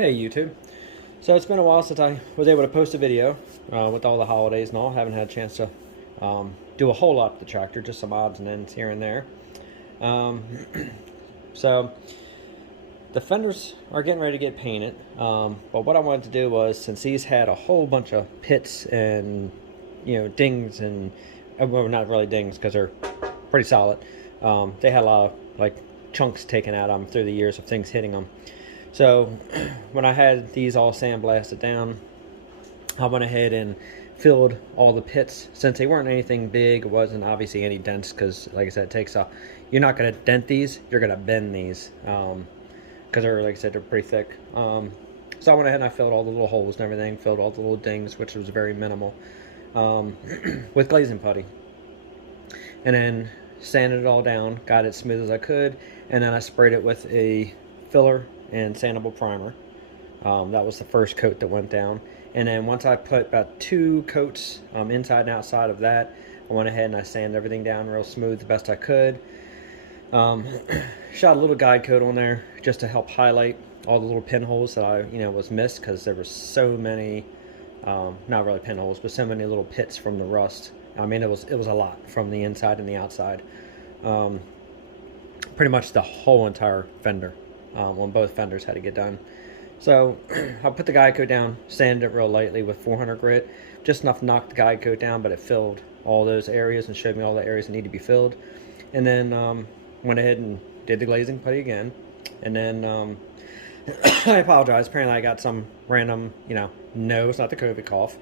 Hey YouTube. So it's been a while since I was able to post a video with all the holidays and all. Haven't had a chance to do a whole lot with the tractor, just some odds and ends here and there. Um, so the fenders are getting ready to get painted. But what I wanted to do was, since these had a whole bunch of pits and dings and well, not really dings because they're pretty solid. They had a lot of like chunks taken out of them through the years of things hitting them. So when I had these all sandblasted down, I went ahead and filled all the pits. Since they weren't anything big, it wasn't obviously any dents because, like I said, it takes a. You're not going to dent these. You're going to bend these because they're, like I said, they're pretty thick. So I went ahead and I filled all the little holes and everything, filled all the little dings, which was very minimal, with glazing putty, and then sanded it all down, got it smooth as I could, and then I sprayed it with a filler and sandable primer. That was the first coat that went down, and then once I put about 2 coats inside and outside of that, I went ahead and I sanded everything down real smooth the best I could. Shot a little guide coat on there just to help highlight all the little pinholes that I was missed, because there were so many not really pinholes, but so many little pits from the rust. I mean, it was a lot from the inside and the outside. Pretty much the whole entire fender on both fenders had to get done. So I put the guide coat down, sanded it real lightly with 400 grit, just enough to knock the guide coat down, but it filled all those areas and showed me all the areas that need to be filled. And then went ahead and did the glazing putty again. And then I apologize. Apparently I got some random, no, it's not the COVID cough.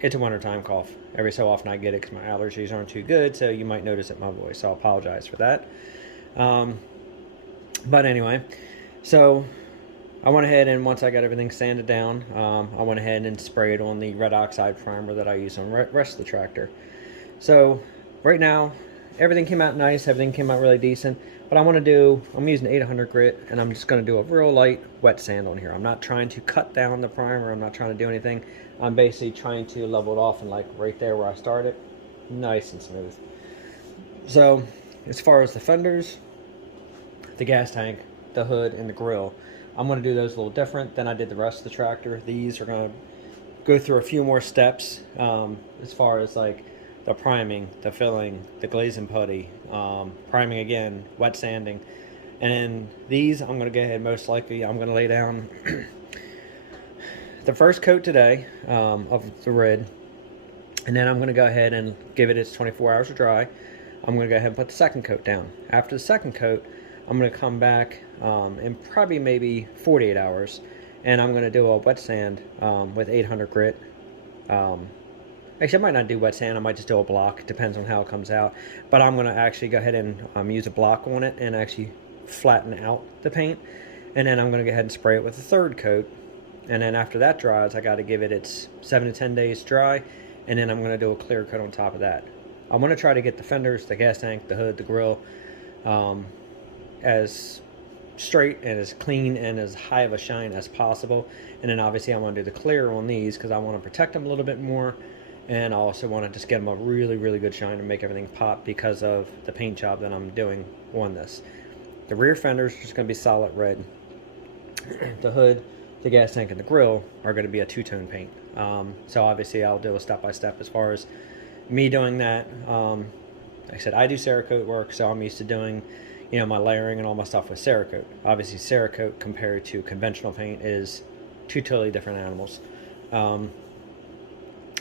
It's a wintertime cough. Every so often I get it because my allergies aren't too good, so you might notice it in my voice. So I apologize for that. But anyway, so I went ahead and once I got everything sanded down, I went ahead and sprayed on the red oxide primer that I use on the rest of the tractor. So right now, everything came out nice. Everything came out really decent. But I'm using 800 grit, and I'm just going to do a real light wet sand on here. I'm not trying to cut down the primer. I'm not trying to do anything. I'm basically trying to level it off, and like right there where I started, nice and smooth. So as far as the fenders, the gas tank, the hood, and the grill, I'm going to do those a little different than I did the rest of the tractor. These are going to go through a few more steps as far as like the priming, the filling, the glazing putty, priming again, wet sanding. And then these, I'm going to go ahead, most likely, I'm going to lay down the first coat today of the red. And then I'm going to go ahead and give it its 24 hours to dry. I'm going to go ahead and put the second coat down. After the second coat, I'm going to come back in probably maybe 48 hours. And I'm going to do a wet sand with 800 grit. Actually, I might not do wet sand. I might just do a block. Depends on how it comes out. But I'm going to actually go ahead and use a block on it and actually flatten out the paint. And then I'm going to go ahead and spray it with a third coat. And then after that dries, I got to give it its 7 to 10 days dry. And then I'm going to do a clear coat on top of that. I'm going to try to get the fenders, the gas tank, the hood, the grill as straight and as clean and as high of a shine as possible. And then obviously I want to do the clear on these because I want to protect them a little bit more. And I also want to just get them a really, really good shine and make everything pop because of the paint job that I'm doing on this. The rear fenders are just going to be solid red. The hood, the gas tank, and the grill are going to be a two-tone paint. So obviously I'll do a step-by-step as far as me doing that. Like I said, I do Cerakote work, so I'm used to doing my layering and all my stuff with Cerakote. Obviously Cerakote compared to conventional paint is two totally different animals.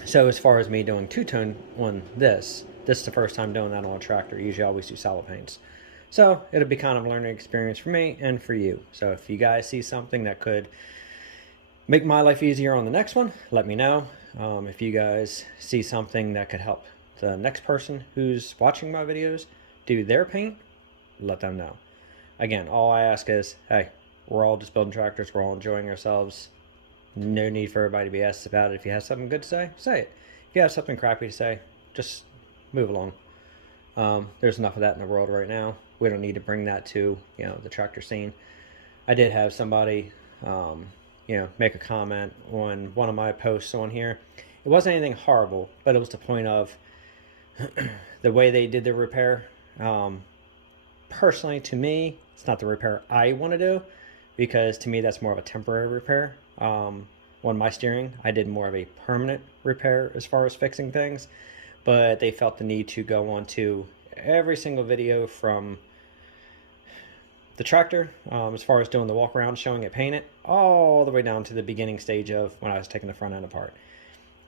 So as far as me doing two-tone on this is the first time doing that on a tractor. Usually I always do solid paints. So it'll be kind of a learning experience for me and for you. So if you guys see something that could make my life easier on the next one, let me know. If you guys see something that could help the next person who's watching my videos do their paint, let them know. Again, all I ask is, hey, we're all just building tractors. We're all enjoying ourselves. No need for everybody to be asked about it. If you have something good to say it. If you have something crappy to say, just move along. There's enough of that in the world right now. We don't need to bring that to the tractor scene. I did have somebody make a comment on one of my posts on here. It wasn't anything horrible, but it was the point of the way they did the repair. Personally, to me, it's not the repair I want to do, because to me that's more of a temporary repair. On my steering, I did more of a permanent repair as far as fixing things, but they felt the need to go on to every single video from the tractor, as far as doing the walk around showing it painted, all the way down to the beginning stage of when I was taking the front end apart.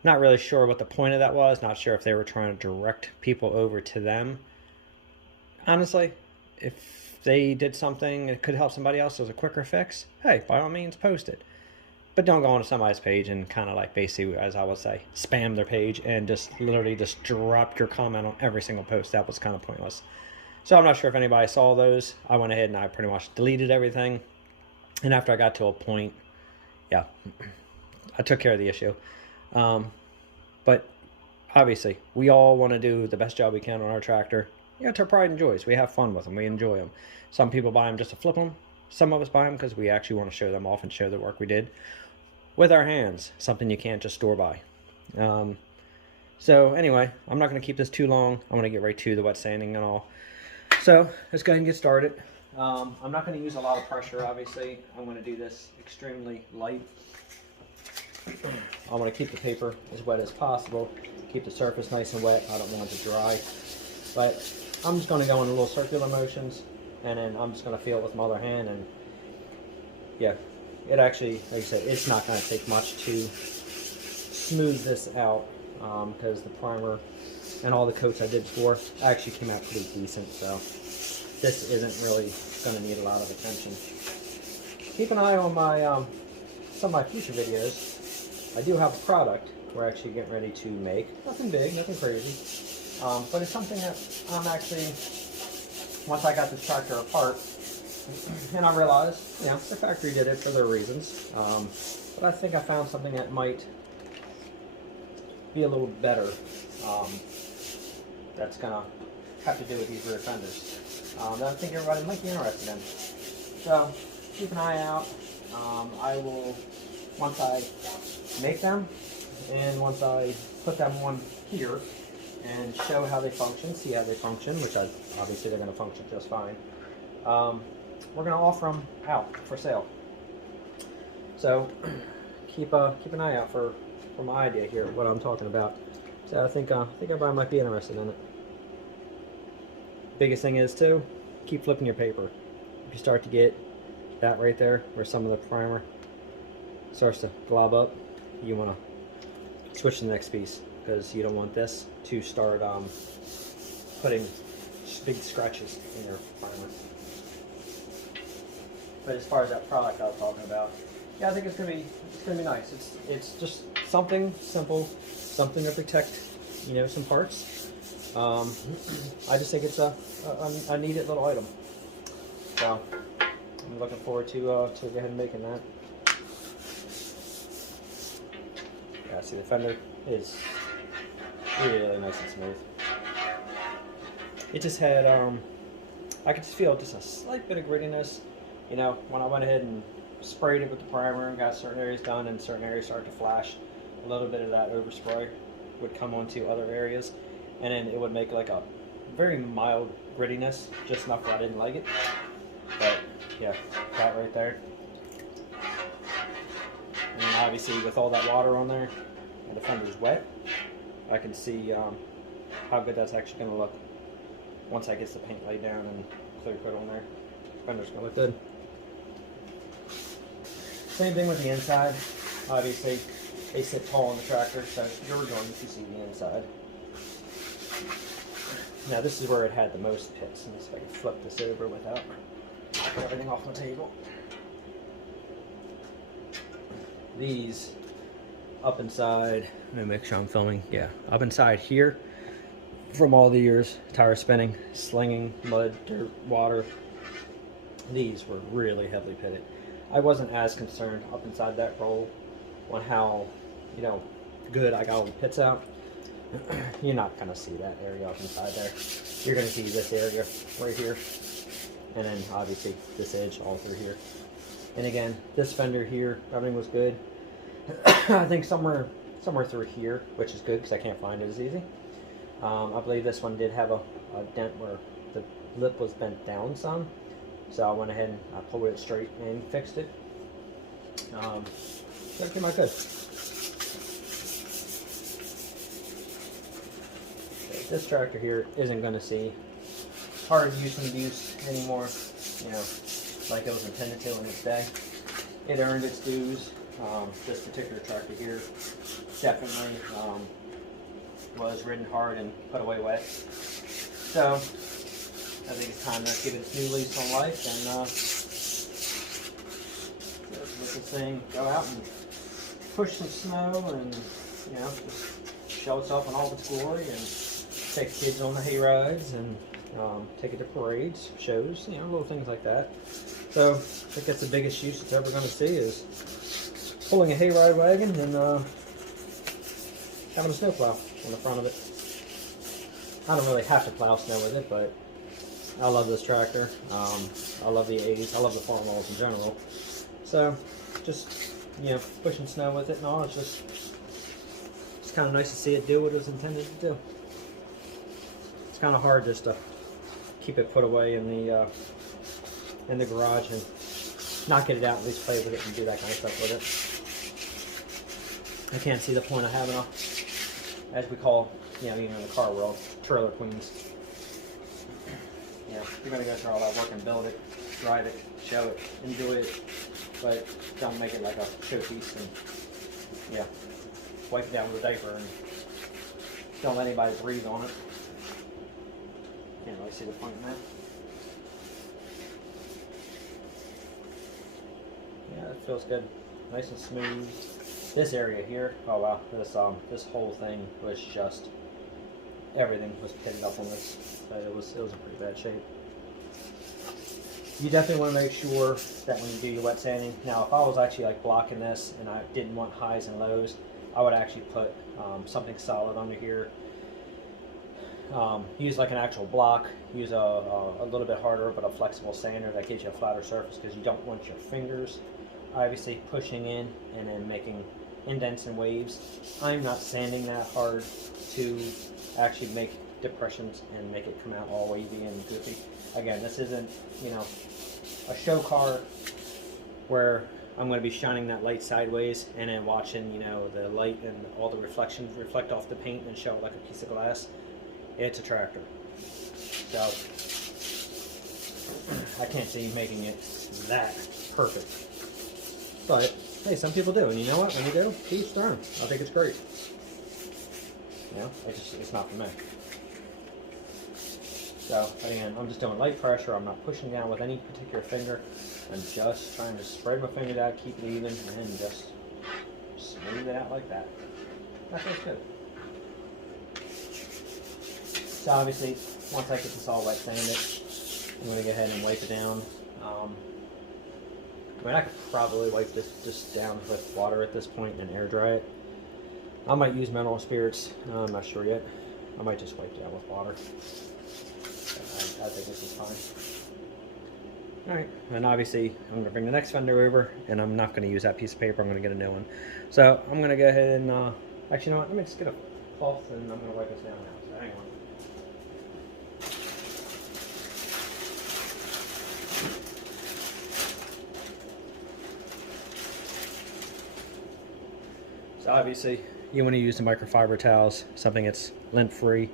Not really sure what the point of that was, not sure if they were trying to direct people over to them. Honestly, if they did something that could help somebody else as a quicker fix, hey, by all means post it. But don't go onto somebody's page and kind of like basically, as I would say, spam their page and just literally just drop your comment on every single post. That was kind of pointless. So I'm not sure if anybody saw those. I went ahead and I pretty much deleted everything. And after I got to a point, yeah, I took care of the issue. But obviously, we all want to do the best job we can on our tractor. Yeah, it's our pride and joys. We have fun with them. We enjoy them. Some people buy them just to flip them. Some of us buy them because we actually want to show them off and show the work we did with our hands. Something you can't just store by. So anyway, I'm not going to keep this too long. I'm going to get right to the wet sanding and all. So let's go ahead and get started. I'm not going to use a lot of pressure, obviously. I'm going to do this extremely light. I want to keep the paper as wet as possible, keep the surface nice and wet. I don't want it to dry. But I'm just going to go in little circular motions, and then I'm just going to feel it with my other hand. And yeah, it actually, like I said, it's not going to take much to smooth this out, because the primer and all the coats I did before actually came out pretty decent. So this isn't really going to need a lot of attention. Keep an eye on my some of my future videos. I do have a product we're actually getting ready to make. Nothing big, nothing crazy. But it's something that I'm actually, once I got this tractor apart, and I realized, you know, the factory did it for their reasons. But I think I found something that might be a little better. That's gonna have to do with these rear fenders. That I think everybody might be interested in. So keep an eye out. I will, once I make them and once I put them on here and show how they function, see how they function, which obviously they're going to function just fine. We're going to offer them out for sale. So keep an eye out for my idea here, what I'm talking about. So I think everybody might be interested in it. Biggest thing is too, keep flipping your paper. If you start to get that right there, where some of the primer starts to glob up, you want to switch to the next piece, because you don't want this to start putting big scratches in your primer. But as far as that product I was talking about, yeah, I think it's gonna be nice. It's just something simple, something to protect, you know, some parts. I just think it's a needed little item. So I'm looking forward to go ahead and making that. Yeah, see, the fender is really nice and smooth. It just had I could just feel just a slight bit of grittiness, you know, when I went ahead and sprayed it with the primer and got certain areas done and certain areas started to flash. A little bit of that overspray would come onto other areas, and then it would make like a very mild grittiness, just enough where I didn't like it. But yeah, that right there. And obviously with all that water on there and the fender's wet, I can see how good that's actually going to look once I get the paint laid down and clear coat on there. Fender's going to look good. Same thing with the inside. Obviously they sit tall on the tractor, so you're going to see the inside. Now this is where it had the most pits. Let me see if I can flip this over without knocking everything off the table. These up inside, let me make sure I'm filming. Yeah, up inside here, from all the years, tire spinning, slinging, mud, dirt, water, these were really heavily pitted. I wasn't as concerned up inside that roll on how, you know, good I got all the pits out. You're not going to see that area up inside there. You're going to see this area right here, and then obviously this edge all through here. And again, this fender here, everything was good. I think somewhere through here, which is good because I can't find it as easy. I believe this one did have a dent where the lip was bent down some, So I went ahead and I pulled it straight and fixed it. So it came out good. This tractor here isn't going to see hard use and abuse anymore, you know, like it was intended to in its day. It earned its dues. This particular tractor here definitely was ridden hard and put away wet. So I think it's time to give it a new lease on life and let this thing go out and push some snow and, you know, just show itself in all of its glory and take kids on the hay rides and take it to parades, shows, you know, little things like that. So I think that's the biggest use it's ever going to see is pulling a hayride wagon and having a snow plow on the front of it. I don't really have to plow snow with it, but I love this tractor. I love the A's. I love the Farmalls in general. So just, you know, pushing snow with it and all, it's kind of nice to see it do what it was intended to do. It's kind of hard just to keep it put away in the garage and not get it out and at least play with it and do that kind of stuff with it. I can't see the point of having a, as we call, you know, even in the car world, trailer queens. You know, you're going to go through all that work and build it, drive it, show it, enjoy it, but don't make it like a showpiece and, yeah, wipe it down with a diaper and don't let anybody breathe on it. Can't really see the point in that. Yeah, it feels good, nice and smooth. This area here, oh wow, this whole thing was just, everything was pitted up on this, but it was in pretty bad shape. You definitely want to make sure that when you do your wet sanding, now if I was actually like blocking this and I didn't want highs and lows, I would actually put something solid under here. Use like an actual block, use a little bit harder but a flexible sander that gives you a flatter surface, because you don't want your fingers obviously pushing in and then making indents and waves. I'm not sanding that hard to actually make depressions and make it come out all wavy and goofy. Again, this isn't, you know, a show car where I'm going to be shining that light sideways and then watching, you know, the light and all the reflections reflect off the paint and show it like a piece of glass. It's a tractor. So I can't see making it that perfect. But hey, some people do, and you know what? When you do, to each their own. I think it's great. You know, it's not for me. So again, I'm just doing light pressure. I'm not pushing down with any particular finger. I'm just trying to spread my fingers out, keep leaving, and then just smooth it out like that. That feels good. So obviously, once I get this all wet sanded, I'm going to go ahead and wipe it down. I mean, I could probably wipe this just down with water at this point and air dry it. I might use mineral spirits. I'm not sure yet. I might just wipe it down with water. I think this is fine. Alright, and obviously I'm going to bring the next fender over, and I'm not going to use that piece of paper. I'm going to get a new one. So I'm going to go ahead and, actually, you know what? Let me just get a cloth and I'm going to wipe this down now. So hang on. So obviously you want to use the microfiber towels, something that's lint free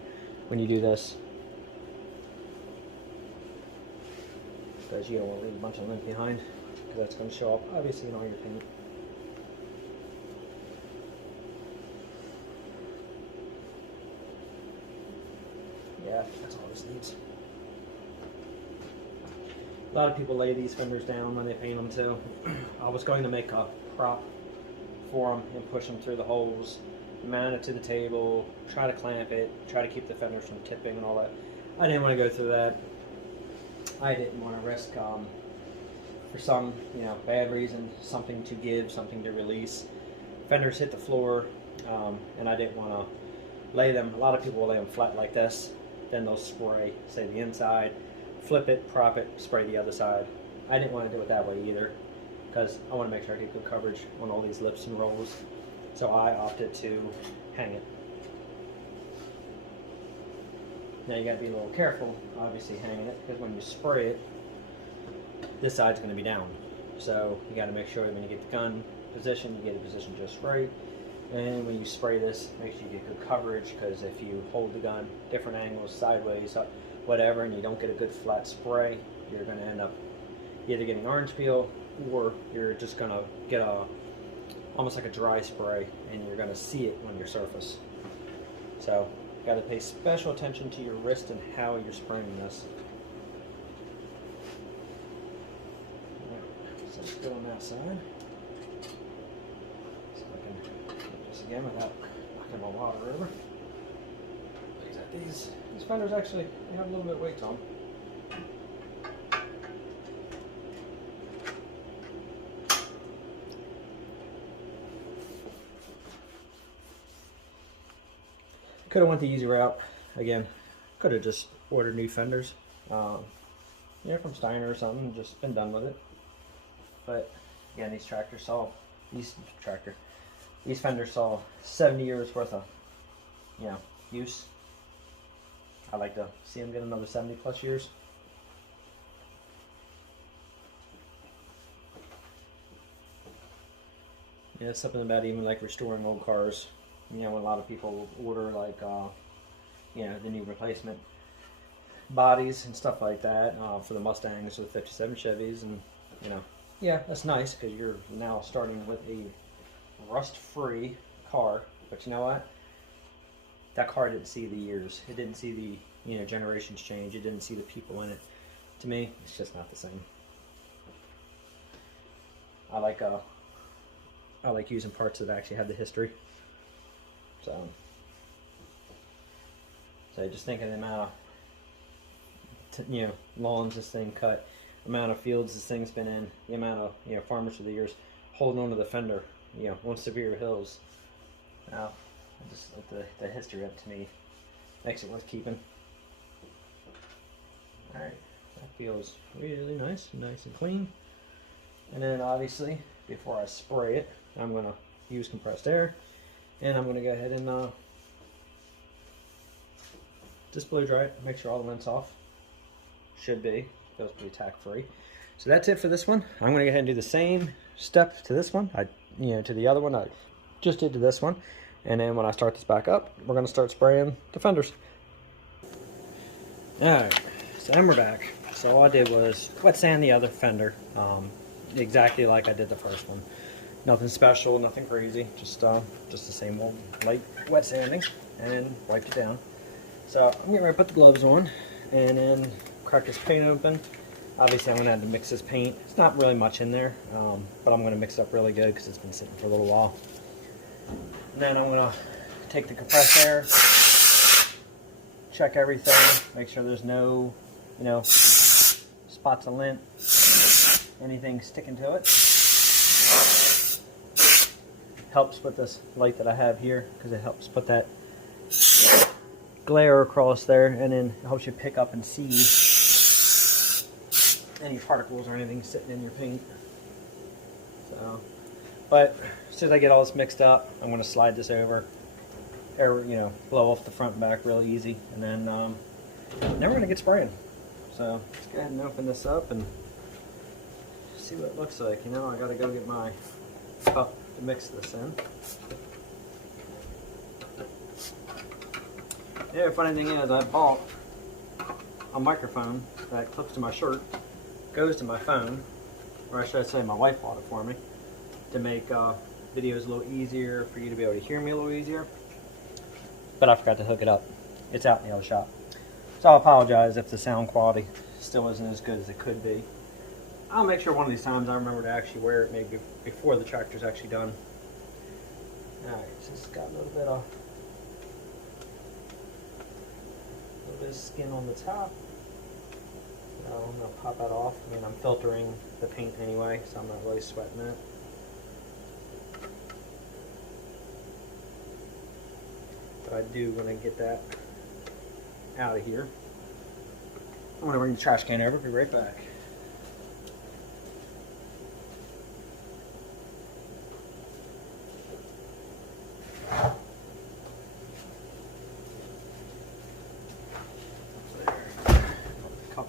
when you do this, because you don't want to leave a bunch of lint behind, because that's going to show up obviously in all your paint. Yeah, that's all this needs. A lot of people lay these fenders down when they paint them too. I was going to make a prop for them and push them through the holes, mount it to the table, try to clamp it, try to keep the fenders from tipping and all that. I didn't want to go through that. I didn't want to risk, for some, you know, bad reason, something to give, something to release. Fenders hit the floor, and I didn't want to lay them. A lot of people will lay them flat like this, then they'll spray, say, the inside, flip it, prop it, spray the other side. I didn't want to do it that way either, because I want to make sure I get good coverage on all these lips and rolls. So I opted to hang it. Now you got to be a little careful, obviously, hanging it, because when you spray it, this side's going to be down. So you got to make sure when you get the gun position, you get it positioned just right. And when you spray this, make sure you get good coverage, because if you hold the gun different angles, sideways, whatever, and you don't get a good flat spray, you're going to end up either getting orange peel, or you're just going to get almost like a dry spray, and you're going to see it on your surface. So you got to pay special attention to your wrist and how you're spraying this. So it's good on that side. So I can do this again without knocking my water over. These fenders actually have a little bit of weight to them. Could have went the easy route. Again, could have just ordered new fenders, from Steiner or something, and just been done with it. But again, these fenders saw 70 years worth of, use. I'd like to see them get another 70 plus years. Yeah, something about even like restoring old cars. When a lot of people order like, the new replacement bodies and stuff like that for the Mustangs or the 57 Chevys, and yeah, that's nice because you're now starting with a rust-free car. But you know what? That car didn't see the years. It didn't see the generations change. It didn't see the people in it. To me, it's just not the same. I like using parts that actually have the history. So just think of the amount of lawns this thing cut, the amount of fields this thing's been in, the amount of farmers through the years holding on to the fender, on severe hills. Now, I just like the history of it. To me makes it worth keeping. All right, that feels really nice and clean. And then obviously, before I spray it, I'm gonna use compressed air. And I'm going to go ahead and just blow dry it, make sure all the lint's off. Should be. Feels pretty tack free. So that's it for this one. I'm going to go ahead and do the same step to this one. To the other one I just did to this one. And then when I start this back up, we're going to start spraying the fenders. Alright, so then we're back. So all I did was wet sand the other fender, exactly like I did the first one. Nothing special, nothing crazy, just the same old light wet sanding, and wiped it down. So I'm getting ready to put the gloves on and then crack this paint open. Obviously I'm going to have to mix this paint. It's not really much in there, but I'm going to mix it up really good because it's been sitting for a little while. And then I'm going to take the compressed air, check everything, make sure there's no, spots of lint, anything sticking to it. Helps with this light that I have here because it helps put that glare across there, and then it helps you pick up and see any particles or anything sitting in your paint. So, but as soon as I get all this mixed up, I'm going to slide this over, air, blow off the front and back real easy, and then we're going to get spraying. So let's go ahead and open this up and see what it looks like. I got to go get my cup to mix this in. Yeah, funny thing is, I bought a microphone that clips to my shirt, goes to my phone, or I should say my wife bought it for me, to make videos a little easier, for you to be able to hear me a little easier. But I forgot to hook it up. It's out in the other shop. So I apologize if the sound quality still isn't as good as it could be. I'll make sure one of these times I remember to actually wear it maybe before the tractor's actually done. Alright, so it's got a little bit of skin on the top. I'm going to pop that off. I'm filtering the paint anyway, so I'm not really sweating it. But I do want to get that out of here. I'm going to bring the trash can over, be right back.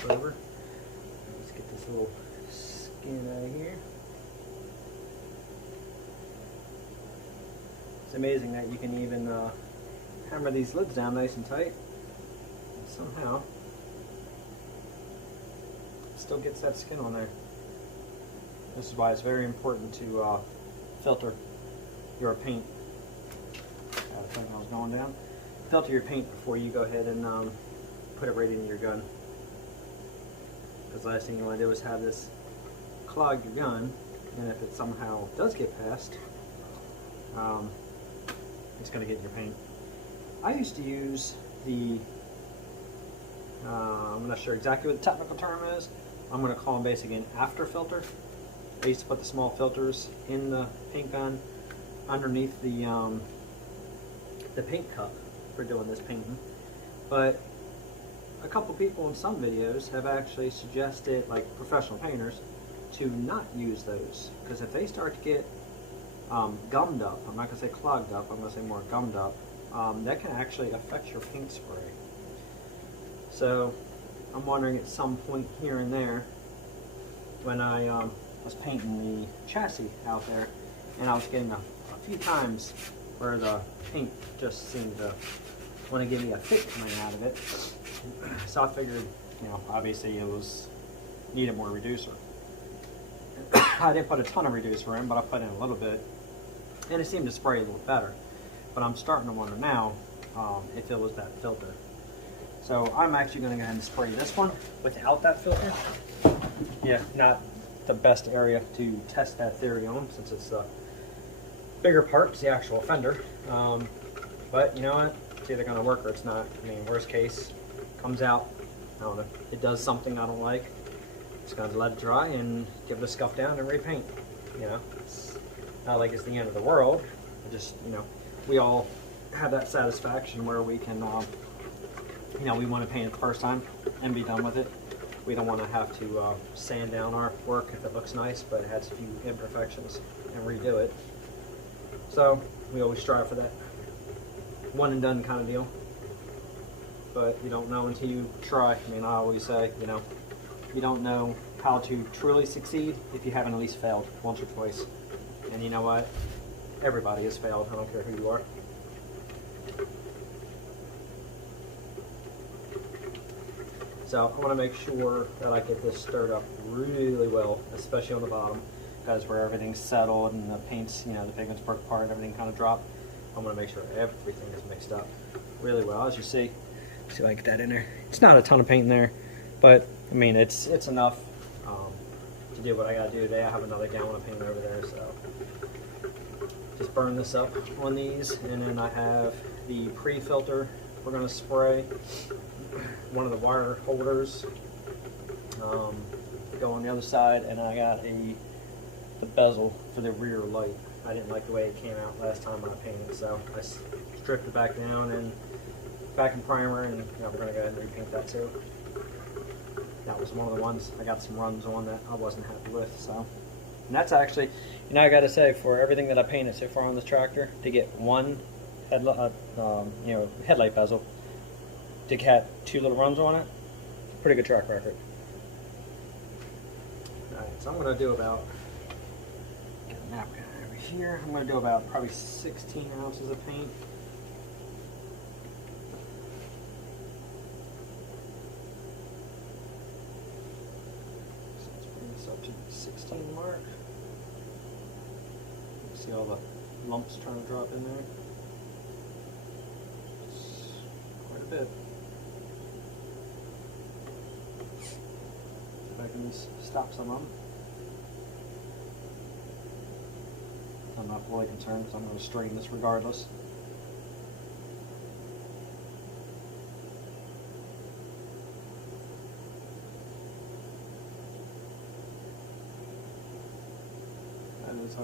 Over. Let's get this little Get it out of here. It's amazing that you can even hammer these lids down nice and tight. And somehow, it still gets that skin on there. This is why it's very important to filter your paint. I think I was going down. Filter your paint before you go ahead and put it right in your gun. Because the last thing you want to do is have this clog your gun, and if it somehow does get past, it's going to get in your paint. I used to use the, I'm not sure exactly what the technical term is. I'm going to call them basically an after filter. I used to put the small filters in the paint gun underneath the paint cup for doing this painting. But a couple people in some videos have actually suggested, like professional painters, to not use those, because if they start to get gummed up, I'm not going to say clogged up, I'm going to say more gummed up, that can actually affect your paint spray. So I'm wondering at some point here and there, when I was painting the chassis out there, and I was getting a few times where the paint just seemed to want to give me a fit coming out of it. So I figured, you know, obviously it was needed more reducer. I didn't put a ton of reducer in, but I put in a little bit, and it seemed to spray a little better. But I'm starting to wonder now if it was that filter. So I'm actually going to go ahead and spray this one without that filter. Yeah, not the best area to test that theory on, since it's a bigger part, it's the actual fender. But you know what? It's either going to work or it's not. I mean, worst case, comes out, I don't know, it does something I don't like. Just going to let it dry and give it a scuff down and repaint. You know, it's not like it's the end of the world. It just, you know, we all have that satisfaction where we can, you know, we want to paint it the first time and be done with it. We don't want to have to sand down our work if it looks nice, but it has a few imperfections, and redo it. So we always strive for that one and done kind of deal. But you don't know until you try. I mean, I always say, you know, you don't know how to truly succeed if you haven't at least failed once or twice. And you know what? Everybody has failed. I don't care who you are. So I want to make sure that I get this stirred up really well, especially on the bottom, because where everything's settled and the paints, you know, the pigments broke apart and everything kind of dropped. I want to make sure everything is mixed up really well. As you see, see if I can get that in there. It's not a ton of paint in there, but I mean it's enough to do what I gotta do today. I have another gallon of paint over there, so just burn this up on these, and then I have the pre-filter we're gonna spray. One of the wire holders go on the other side, and I got the bezel for the rear light. I didn't like the way it came out last time when I painted, so I stripped it back down and back in primer, and you know, we're going to go ahead and repaint that too. That was one of the ones I got some runs on that I wasn't happy with. So, and that's actually, you know, I got to say, for everything that I painted so far on this tractor, to get one headlight, you know, headlight bezel, to get 2 little runs on it, pretty good track record. Alright, so I'm going to do about, get a napkin over here, I'm going to do about probably 16 ounces of paint. So let's bring this up to the 16 mark. You can see all the lumps trying to drop in there. It's quite a bit. I can stop some of them. I'm not really concerned because I'm going to straighten this regardless. That is it's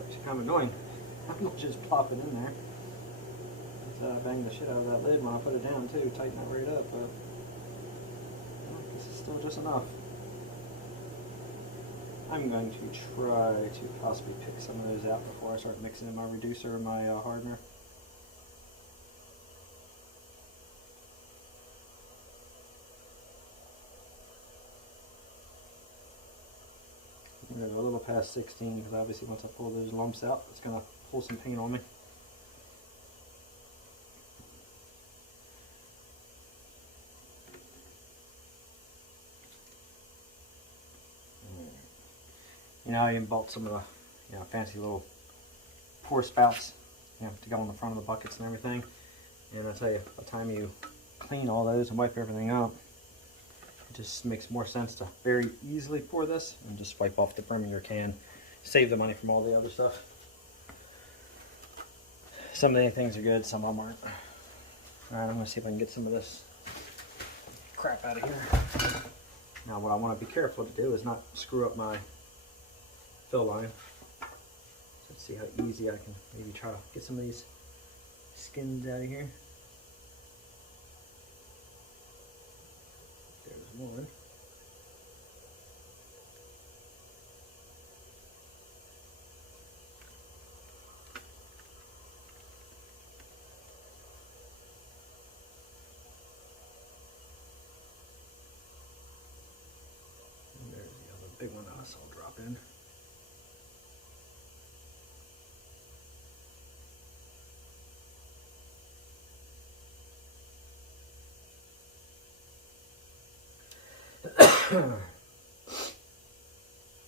actually kind of annoying. I'm not just plopping in there. I banged the shit out of that lid when I put it down too, tighten that right up, but this is still just enough. I'm going to try to possibly pick some of those out before I start mixing in my reducer and my hardener. past 16 because obviously once I pull those lumps out, it's going to pull some paint on me. You know, I even bought some of the, you know, fancy little pour spouts, you know, to go on the front of the buckets and everything. And I tell you, by the time you clean all those and wipe everything up, it just makes more sense to very easily pour this and just wipe off the brim of your can. Save the money from all the other stuff. Some of the things are good, some of them aren't. Alright, I'm going to see if I can get some of this crap out of here. Now what I want to be careful to do is not screw up my fill line. Let's see how easy I can maybe try to get some of these skins out of here. There's one. And there's the other big one that I saw drop in.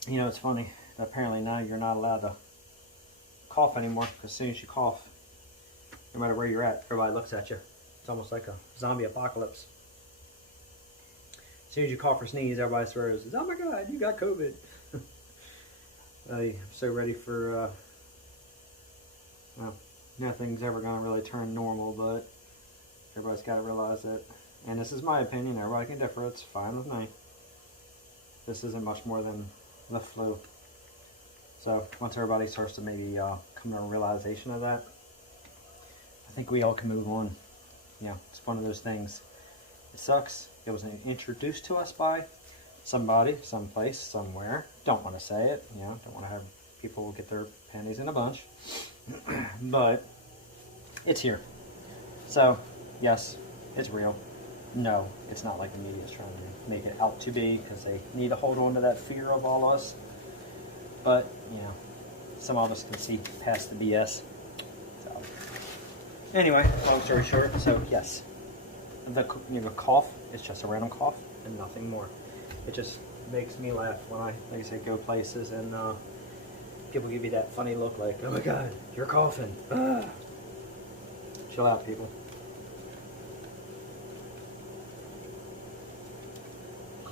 You know, it's funny. Apparently now you're not allowed to cough anymore, because as soon as you cough, no matter where you're at, everybody looks at you. It's almost like a zombie apocalypse. As soon as you cough or sneeze, everybody swears, "Oh my God, you got COVID." I'm so ready for, well, nothing's ever going to really turn normal, but everybody's got to realize it. And this is my opinion. Everybody can differ. It's fine with me. This isn't much more than the flu. So once everybody starts to maybe come to a realization of that, I think we all can move on. You know, it's one of those things. It sucks. It was introduced to us by somebody, someplace, somewhere. Don't want to say it. You know, don't want to have people get their panties in a bunch. But it's here. So yes, it's real. No, it's not like the media is trying to make it out to be, because they need to hold on to that fear of all us. But, you know, some of us can see past the BS. So, anyway, long story short, so yes, the cough is just a random cough and nothing more. It just makes me laugh when I, like I say, go places and people give you that funny look like, "Oh my God, you're coughing." Ah. Chill out, people.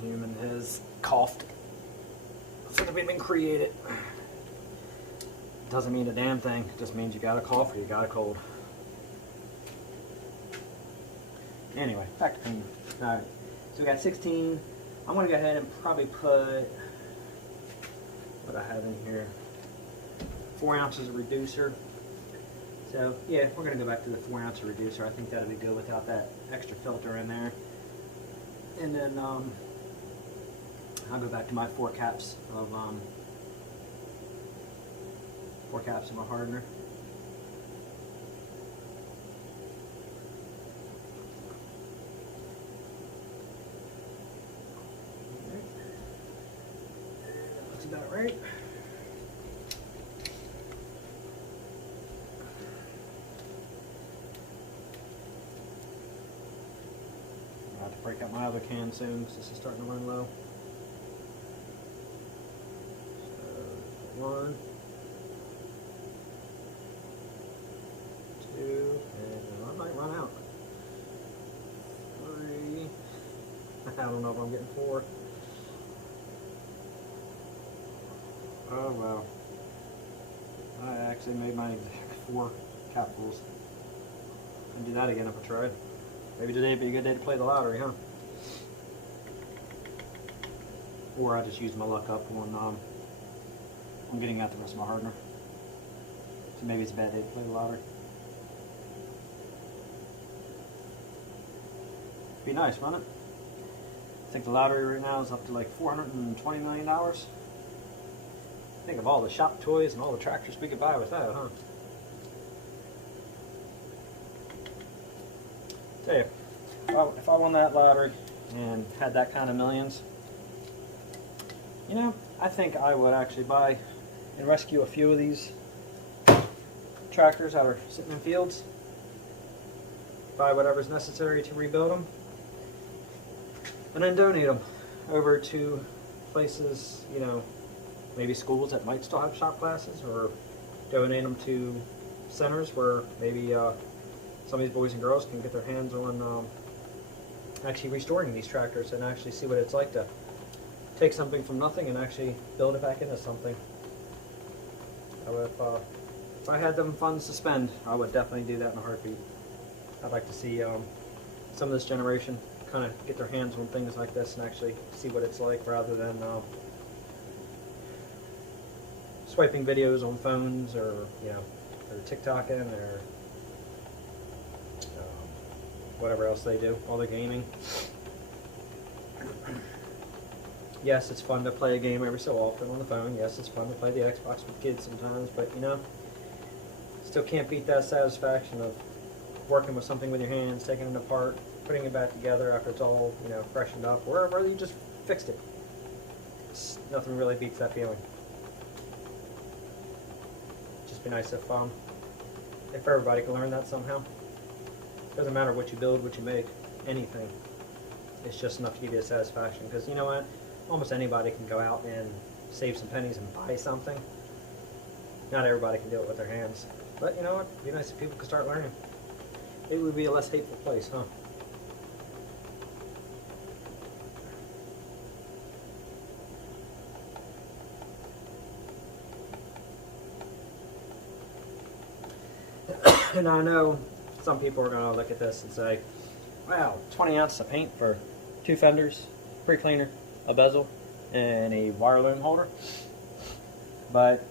Human has coughed since we've been created. Doesn't mean a damn thing. It just means you got a cough or you got a cold. Anyway, back to painting. Alright, so we got 16. I'm going to go ahead and probably put what I have in here. 4 ounces of reducer. So yeah, we're going to go back to the 4 ounce reducer. I think that'll be good without that extra filter in there. And then I'll go back to my 4 caps of my hardener. That's about right. I have to break out my other can soon because this is starting to run low. 1, 2, and I might run out. 3. I don't know if I'm getting 4. Oh well. I actually made my exact 4 capfuls. I'll do that again if I tried. Maybe today would be a good day to play the lottery, huh? Or I just use my luck up on I'm getting out the rest of my hardener. So maybe it's a bad day to play the lottery. Be nice, wouldn't it? I think the lottery right now is up to like $420 million. Think of all the shop toys and all the tractors we could buy with that, huh? Tell you, if I won that lottery and had that kind of millions, you know, I think I would actually buy and rescue a few of these tractors that are sitting in fields, buy whatever's necessary to rebuild them, and then donate them over to places, you know, maybe schools that might still have shop classes, or donate them to centers where maybe some of these boys and girls can get their hands on actually restoring these tractors and actually see what it's like to take something from nothing and actually build it back into something. If I had them funds to spend, I would definitely do that in a heartbeat. I'd like to see some of this generation kind of get their hands on things like this and actually see what it's like, rather than swiping videos on phones, or you know, or TikToking, or whatever else they do, all the gaming. Yes, it's fun to play a game every so often on the phone. Yes, it's fun to play the Xbox with kids sometimes, but you know, still can't beat that satisfaction of working with something with your hands, taking it apart, putting it back together after it's all, you know, freshened up, or whether you just fixed it. Nothing really beats that feeling. Just be nice if everybody could learn that somehow. Doesn't matter what you build, what you make, anything. It's just enough to give you a satisfaction. Because you know what? Almost anybody can go out and save some pennies and buy something. Not everybody can do it with their hands. But you know what? It'd be nice if people could start learning. It would be a less hateful place, huh? And I know some people are going to look at this and say, wow, 20 ounces of paint for 2 fenders, pre-cleaner, a bezel, and a wire loom holder. But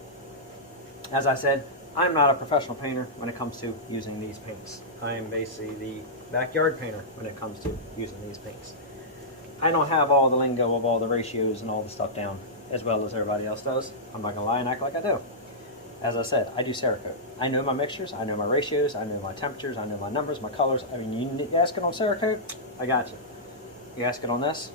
as I said, I'm not a professional painter when it comes to using these paints. I am basically the backyard painter when it comes to using these paints. I don't have all the lingo of all the ratios and all the stuff down as well as everybody else does. I'm not going to lie and act like I do. As I said, I do Cerakote. I know my mixtures, I know my ratios, I know my temperatures, I know my numbers, my colors. I mean, you ask it on Cerakote, I got you. You ask it on this,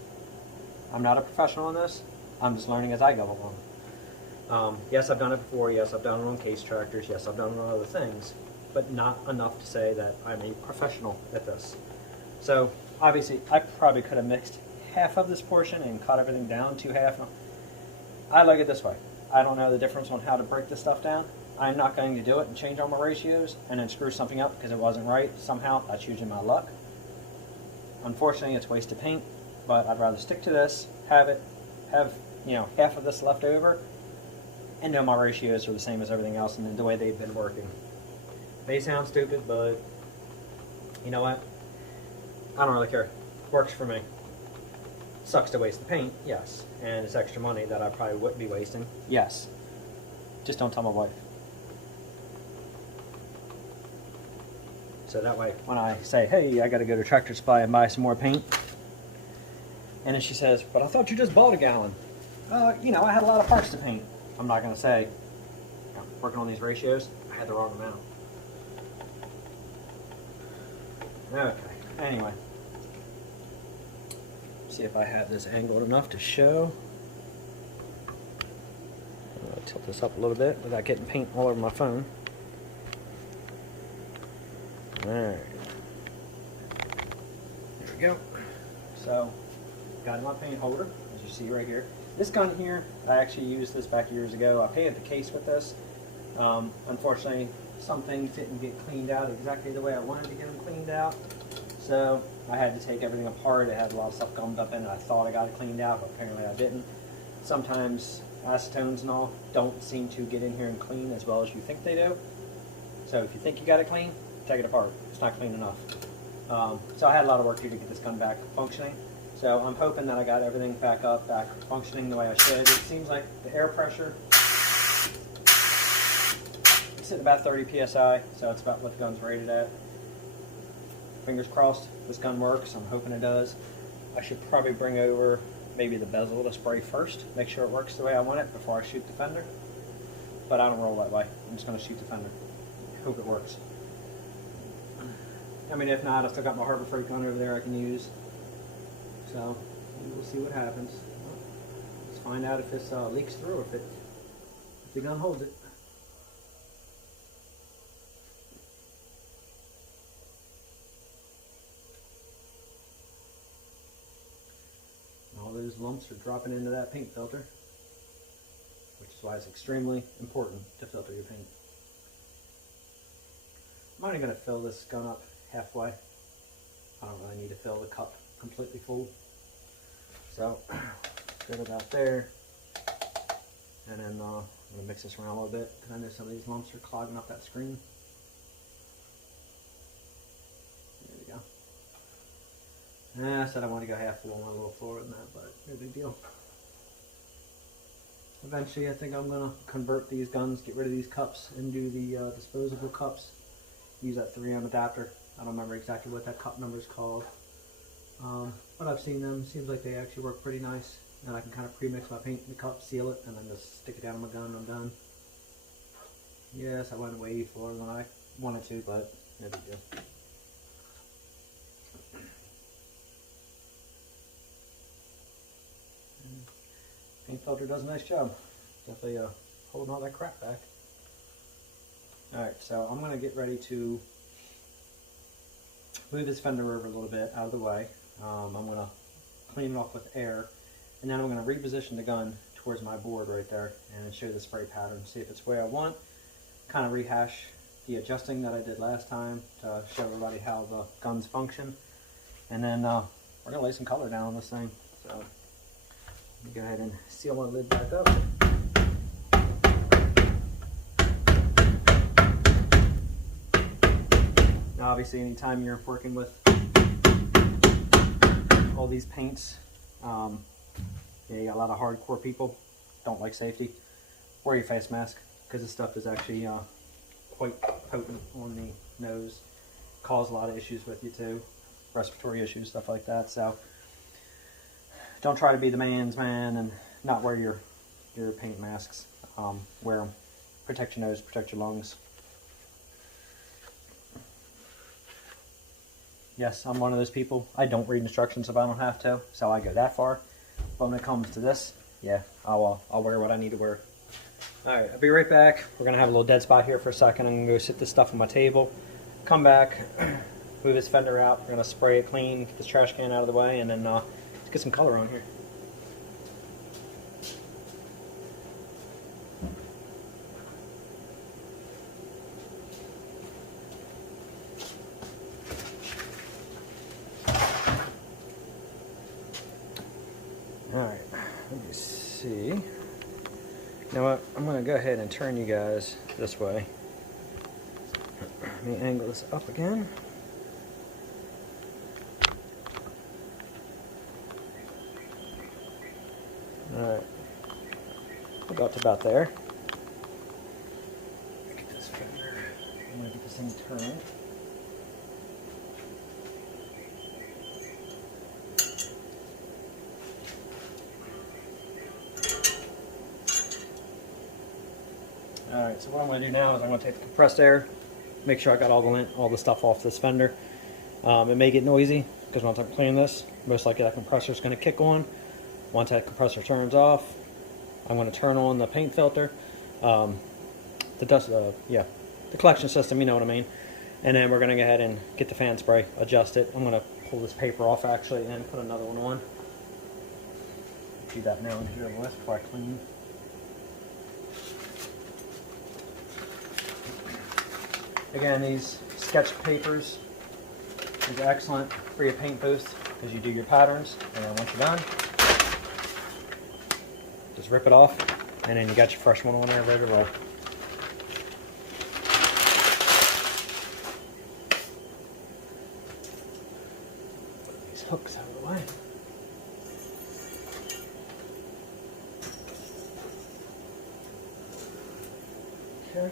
I'm not a professional on this. I'm just learning as I go along. Yes, I've done it before. Yes, I've done it on case tractors. Yes, I've done it on other things. But not enough to say that I'm a professional at this. So, obviously, I probably could have mixed half of this portion and cut everything down to half. I like it this way. I don't know the difference on how to break this stuff down. I'm not going to do it and change all my ratios and then screw something up because it wasn't right. Somehow, that's usually my luck. Unfortunately, it's wasted paint, but I'd rather stick to this, have you know, half of this left over, and know my ratios are the same as everything else and the way they've been working. May sound stupid, but you know what? I don't really care. Works for me. Sucks to waste the paint, yes. And it's extra money that I probably wouldn't be wasting, yes. Just don't tell my wife. So that way, when I say, hey, I gotta go to Tractor Supply and buy some more paint, and then she says, but I thought you just bought a gallon. You know, I had a lot of parts to paint. I'm not gonna say, you know, working on these ratios, I had the wrong amount. Okay, anyway. See if I have this angled enough to show. I'm going to tilt this up a little bit without getting paint all over my phone. Alright. There we go. So, got my paint holder, as you see right here. This gun here, I actually used this back years ago. I painted the case with this. Unfortunately, some things didn't get cleaned out exactly the way I wanted to get them cleaned out. So I had to take everything apart. It had a lot of stuff gummed up in it. I thought I got it cleaned out, but apparently I didn't. Sometimes acetones and all don't seem to get in here and clean as well as you think they do. So if you think you got it clean, take it apart. It's not clean enough. So I had a lot of work to do to get this gun back functioning. So I'm hoping that I got everything back up, back functioning the way I should. It seems like the air pressure is at about 30 psi, so it's about what the gun's rated at. Fingers crossed this gun works. I'm hoping it does. I should probably bring over maybe the bezel to spray first, make sure it works the way I want it before I shoot the fender. But I don't roll that way. I'm just going to shoot the fender. Hope it works. I mean, if not, I still got my Harbor Freight gun over there I can use. So we'll see what happens. It's find out if this leaks through, if the gun holds it. And all those lumps are dropping into that paint filter, which is why it's extremely important to filter your paint. I'm only going to fill this gun up halfway. I don't really need to fill the cup completely full. So, good about there. And then I'm going to mix this around a little bit because I know some of these lumps are clogging up that screen. There we go. I said I want to go half full, a little fuller than that, but no big deal. Eventually, I think I'm going to convert these guns, get rid of these cups, and do the disposable cups. Use that 3M adapter. I don't remember exactly what that cup number is called. But I've seen them. Seems like they actually work pretty nice. And I can kind of pre-mix my paint in the cup, seal it, and then just stick it down on my gun and I'm done. Yes, I went way fuller than I wanted to, but no big deal. Paint filter does a nice job. Definitely holding all that crap back. Alright, so I'm going to get ready to move this fender over a little bit out of the way. I'm going to clean it off with air, and then I'm going to reposition the gun towards my board right there and show the spray pattern, see if it's the way I want. Kind of rehash the adjusting that I did last time to show everybody how the guns function. And then we're going to lay some color down on this thing. So let me go ahead and seal my lid back up. Now obviously anytime you're working with all these paints, you got a lot of hardcore people, don't like safety. Wear your face mask, because this stuff is actually quite potent on the nose. Cause a lot of issues with you too, respiratory issues, stuff like that. So don't try to be the man's man and not wear your paint masks. Wear them. Protect your nose, protect your lungs. Yes, I'm one of those people. I don't read instructions if I don't have to, so I go that far. But when it comes to this, yeah, I'll wear what I need to wear. Alright, I'll be right back. We're going to have a little dead spot here for a second. I'm going to go sit this stuff on my table. Come back, move this fender out. We're going to spray it clean, get this trash can out of the way, and then let's get some color on here. Alright, let me see. You know what? I'm going to go ahead and turn you guys this way. Let me angle this up again. Alright. We'll go up to about there. Get this fender. I'm going to get this thing turned. Alright, so what I'm going to do now is I'm going to take the compressed air, make sure I got all the stuff off this fender. It may get noisy because once I'm cleaning this, most likely that compressor is going to kick on. Once that compressor turns off, I'm going to turn on the paint filter, the collection system, you know what I mean. And then we're going to go ahead and get the fan spray, adjust it. I'm going to pull this paper off actually and put another one on. Do that now in here before I clean. Again, these sketch papers is excellent for your paint booth because you do your patterns, and then once you're done, just rip it off, and then you got your fresh one on there ready to roll. Put these hooks out of the way. Okay.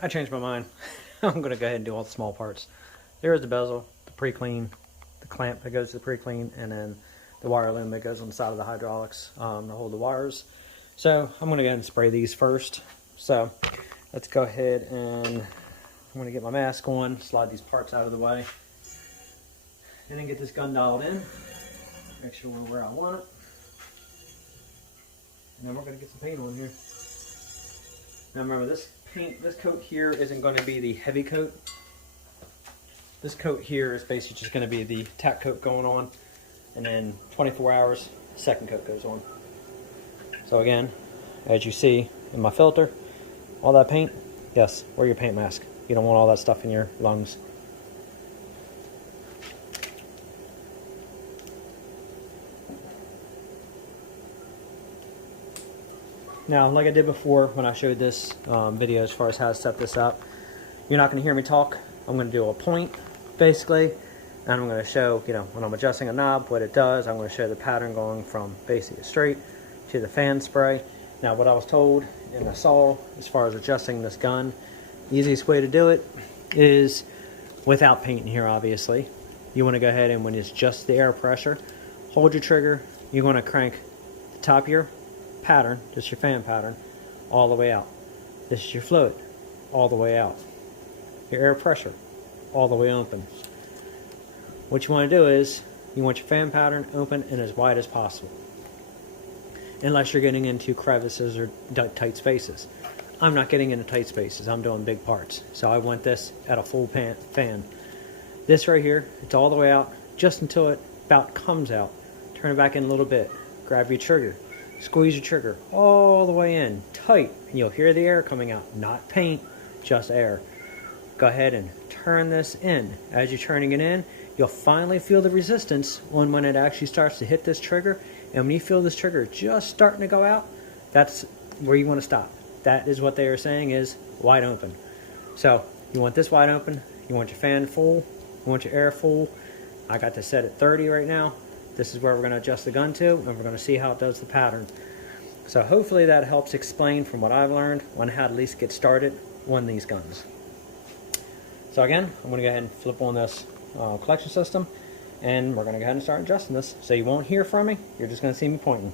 I changed my mind. I'm going to go ahead and do all the small parts. There's the bezel, the pre-clean, the clamp that goes to the pre-clean, and then the wire loom that goes on the side of the hydraulics to hold the wires. So I'm going to go ahead and spray these first. So let's go ahead and I'm going to get my mask on, slide these parts out of the way, and then get this gun dialed in. Make sure we're where I want it. And then we're going to get some paint on here. Now remember, this coat here isn't going to be the heavy coat. This coat here is basically just going to be the tack coat going on, and then 24 hours, second coat goes on. So again, as you see in my filter, all that paint, yes, wear your paint mask. You don't want all that stuff in your lungs. Now, like I did before when I showed this video as far as how to set this up, you're not going to hear me talk. I'm going to do a point, basically, and I'm going to show, when I'm adjusting a knob, what it does. I'm going to show the pattern going from basically straight to the fan spray. Now, what I was told and I saw as far as adjusting this gun, the easiest way to do it is without paint in here, obviously. You want to go ahead and when it's just the air pressure, hold your trigger. You're going to crank the top of your pattern, just your fan pattern, all the way out. This is your fluid, all the way out. Your air pressure, all the way open. What you want to do is, you want your fan pattern open and as wide as possible. Unless you're getting into crevices or tight spaces. I'm not getting into tight spaces, I'm doing big parts. So I want this at a full fan. This right here, it's all the way out, just until it about comes out. Turn it back in a little bit, grab your trigger. Squeeze your trigger all the way in, tight, and you'll hear the air coming out. Not paint, just air. Go ahead and turn this in. As you're turning it in, you'll finally feel the resistance when it actually starts to hit this trigger. And when you feel this trigger just starting to go out, that's where you want to stop. That is what they are saying is wide open. So you want this wide open, you want your fan full, you want your air full. I got this set at 30 right now. This is where we're going to adjust the gun to, and we're going to see how it does the pattern. So hopefully that helps explain from what I've learned on how to at least get started on these guns. So again, I'm going to go ahead and flip on this collection system, and we're going to go ahead and start adjusting this. So you won't hear from me, you're just going to see me pointing.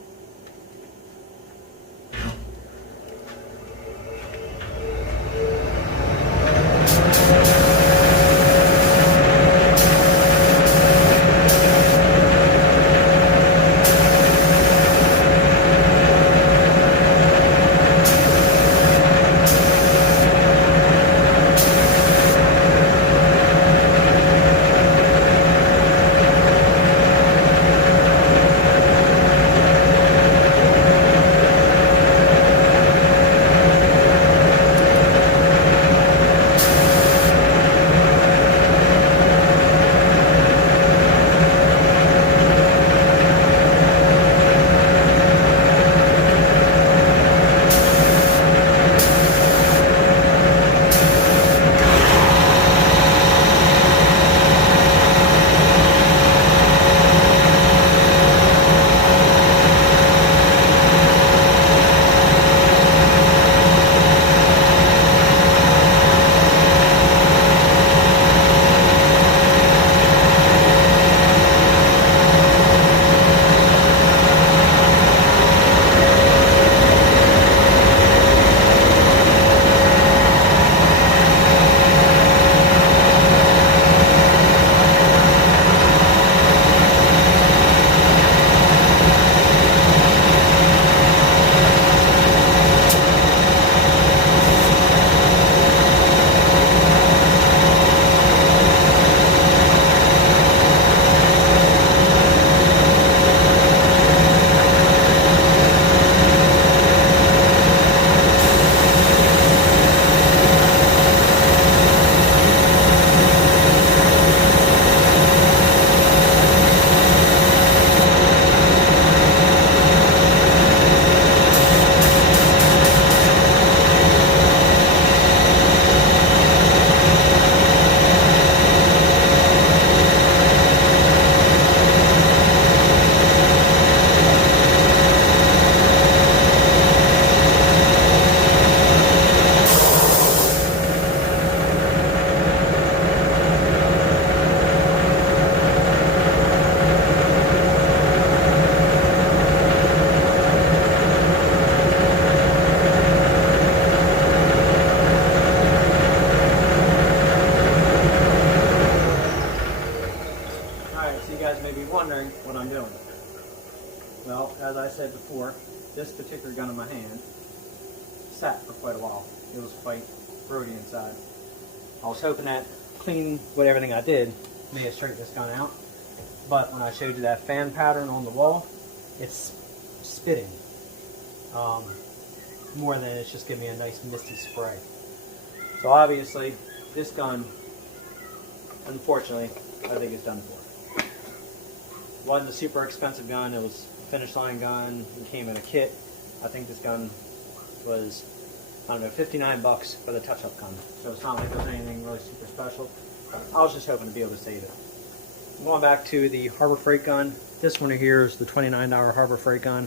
may be wondering what I'm doing. Well, as I said before, this particular gun in my hand sat for quite a while. It was quite grody inside. I was hoping that cleaning with everything I did may have straightened this gun out, but when I showed you that fan pattern on the wall, it's spitting more than it's just giving me a nice misty spray. So obviously this gun, unfortunately, I think it's done for. It wasn't a super expensive gun. It was a finish line gun. It came in a kit. I think this gun was, I don't know, 59 bucks for the touch-up gun. So it's not like it was anything really super special. I was just hoping to be able to save it. Going back to the Harbor Freight gun. This one here is the $29 Harbor Freight gun.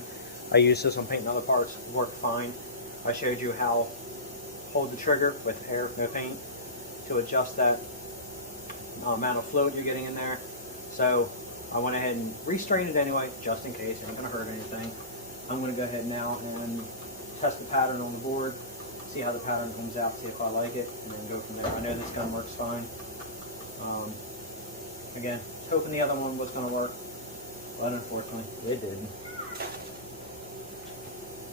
I used this on painting other parts. It worked fine. I showed you how hold the trigger with air, no paint, to adjust that amount of fluid you're getting in there. So I went ahead and restrained it anyway, just in case. It's not going to hurt anything. I'm going to go ahead now and test the pattern on the board, see how the pattern comes out, see if I like it, and then go from there. I know this gun works fine. Again, hoping the other one was going to work, but unfortunately it didn't.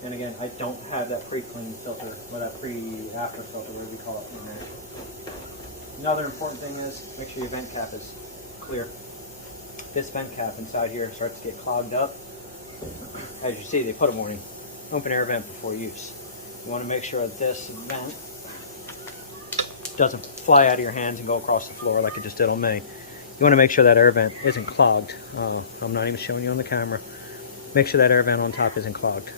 And again, I don't have that pre-clean filter, or that pre-after filter, whatever we call it, in there. Another important thing is, make sure your vent cap is clear. This vent cap inside here starts to get clogged up. As you see, they put a warning, open air vent before use. You want to make sure that this vent doesn't fly out of your hands and go across the floor like it just did on me. You want to make sure that air vent isn't clogged. I'm not even showing you on the camera. Make sure that air vent on top isn't clogged.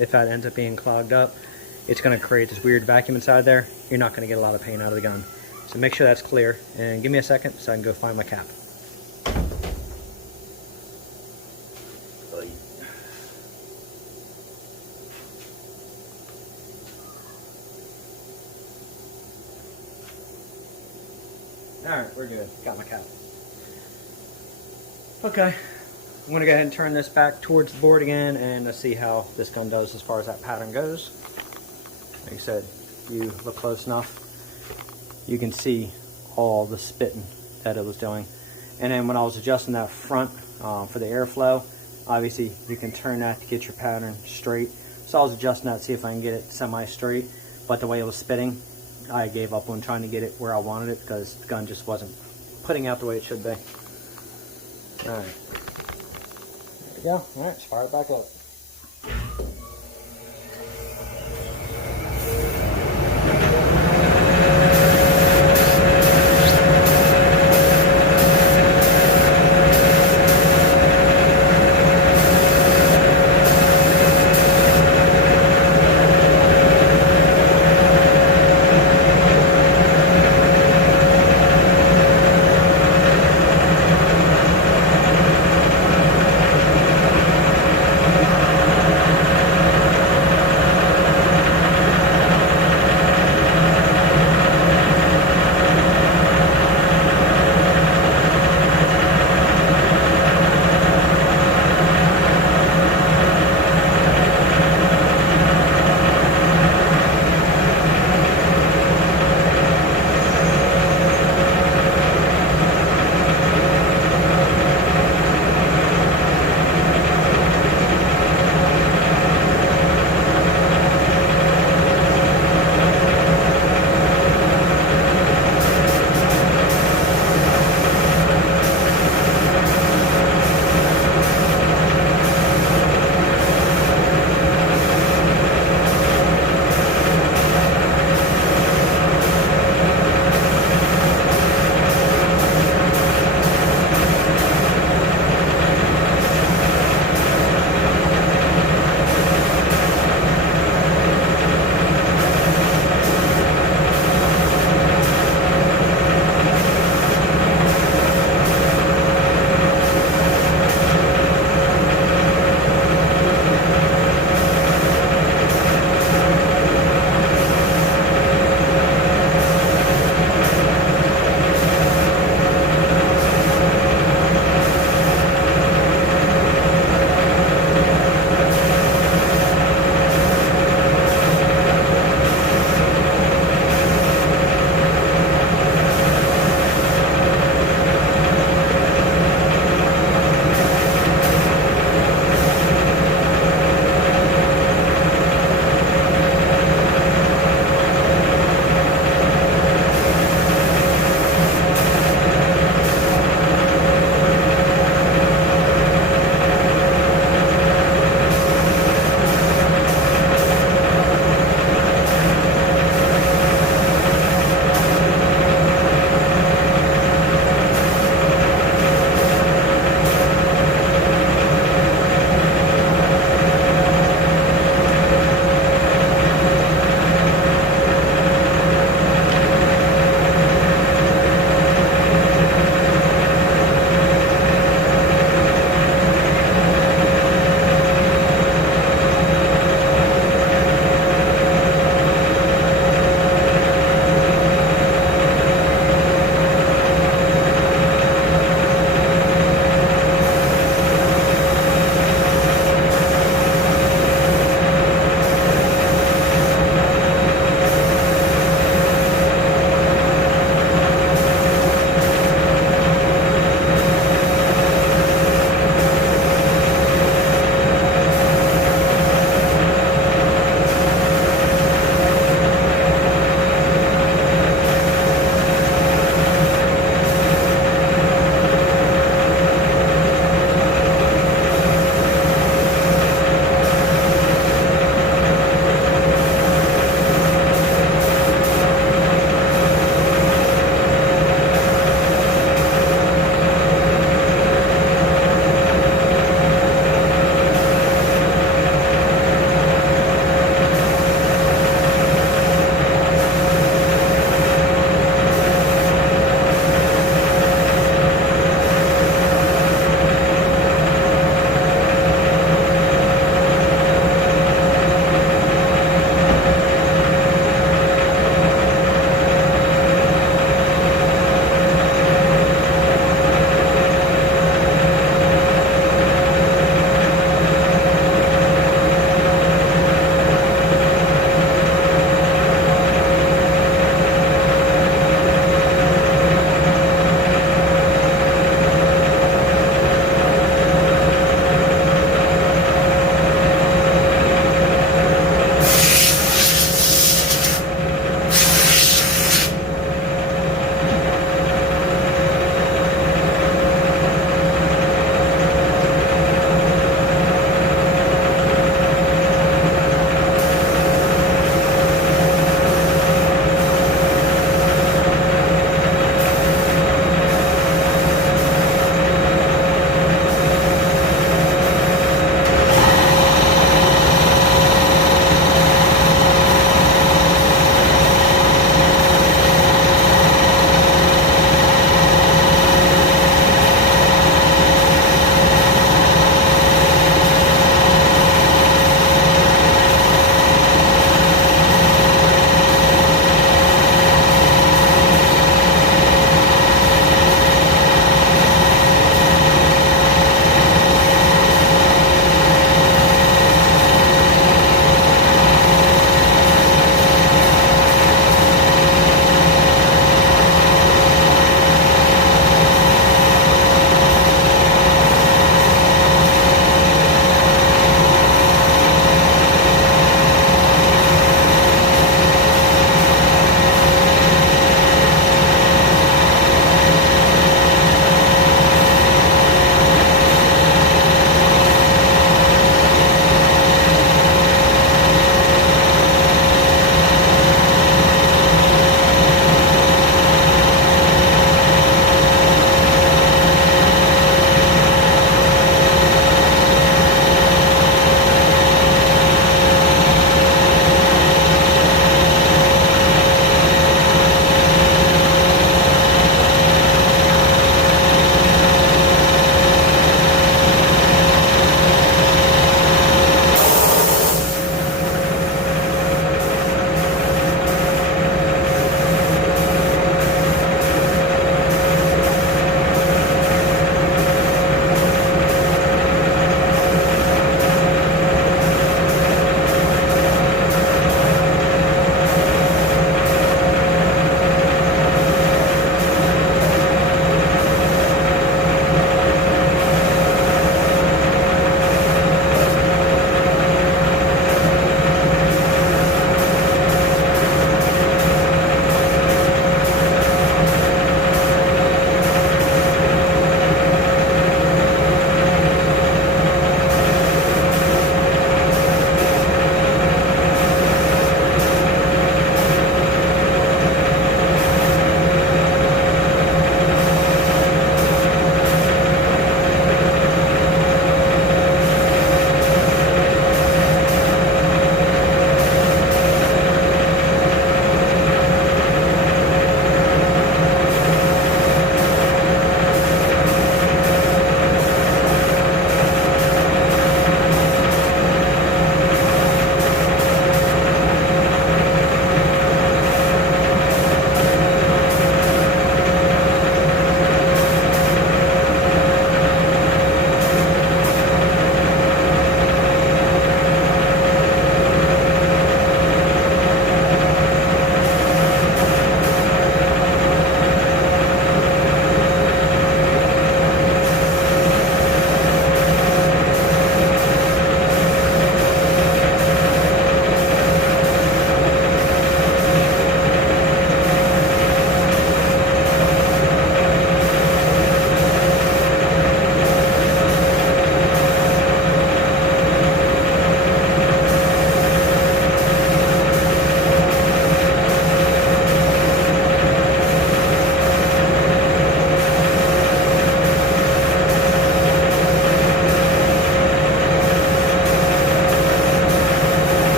If that ends up being clogged up, it's going to create this weird vacuum inside there. You're not going to get a lot of paint out of the gun. So make sure that's clear, and give me a second so I can go find my cap. Alright, we're good. Got my cap. Okay, I'm going to go ahead and turn this back towards the board again, and let's see how this gun does as far as that pattern goes. Like I said, if you look close enough, you can see all the spitting that it was doing. And then when I was adjusting that front for the airflow, obviously you can turn that to get your pattern straight. So I was adjusting that to see if I can get it semi-straight, but the way it was spitting, I gave up on trying to get it where I wanted it because the gun just wasn't putting out the way it should be. Alright. There we go. Alright, let's fire it back up.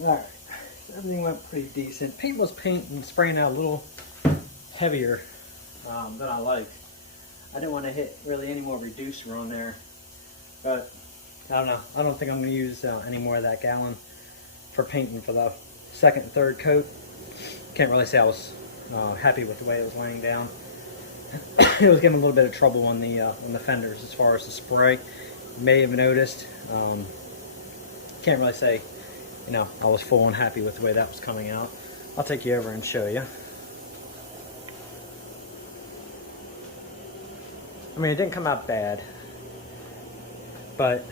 Alright, so everything went pretty decent. Paint was painting, spraying out a little heavier than I liked. I didn't want to hit really any more reducer on there, but I don't know. I don't think I'm going to use any more of that gallon for painting for the second and third coat. Can't really say I was happy with the way it was laying down. It was giving a little bit of trouble on the fenders as far as the spray. You may have noticed. Can't really say, you know, I was full and happy with the way that was coming out. I'll take you over and show you. I mean, it didn't come out bad, but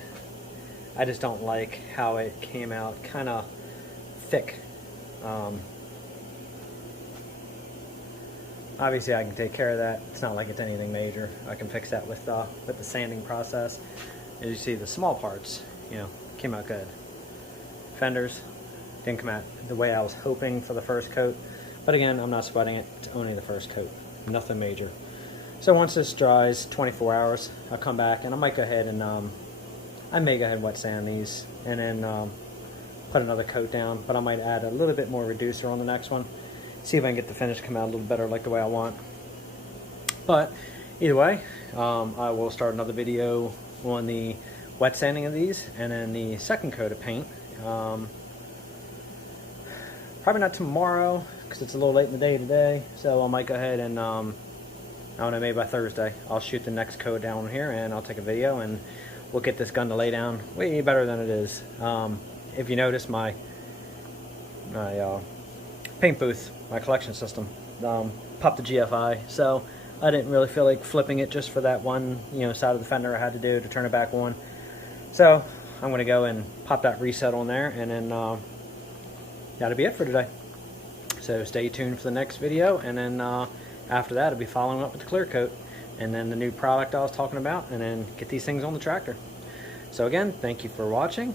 I just don't like how it came out kind of thick. Obviously I can take care of that. It's not like it's anything major. I can fix that with the sanding process. As you see, the small parts, you know, came out good. Fenders didn't come out the way I was hoping for the first coat, but again, I'm not sweating it. It's only the first coat, nothing major. So once this dries, 24 hours, I'll come back and I might go ahead and I may go ahead and wet sand these and then put another coat down, but I might add a little bit more reducer on the next one. See if I can get the finish to come out a little better like the way I want. But either way, I will start another video on the wet sanding of these and then the second coat of paint. Probably not tomorrow because it's a little late in the day today, so I might go ahead and I don't know, maybe by Thursday I'll shoot the next coat down here and I'll take a video and we'll get this gun to lay down way better than it is. If you notice, my paint booth, my collection system, popped the GFI, so I didn't really feel like flipping it just for that one, you know, side of the fender I had to do to turn it back on. So I'm going to go and pop that reset on there, and then that'll be it for today. So stay tuned for the next video, and then after that I'll be following up with the clear coat and then the new product I was talking about, and then get these things on the tractor. So again, thank you for watching.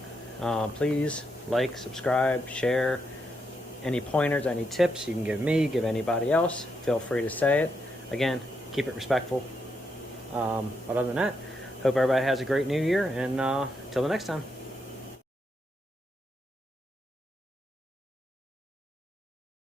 Please like, subscribe, share. Any pointers, any tips you can give me, give anybody else, feel free to say it. Again, keep it respectful. But other than that, hope everybody has a great new year, and till the next time.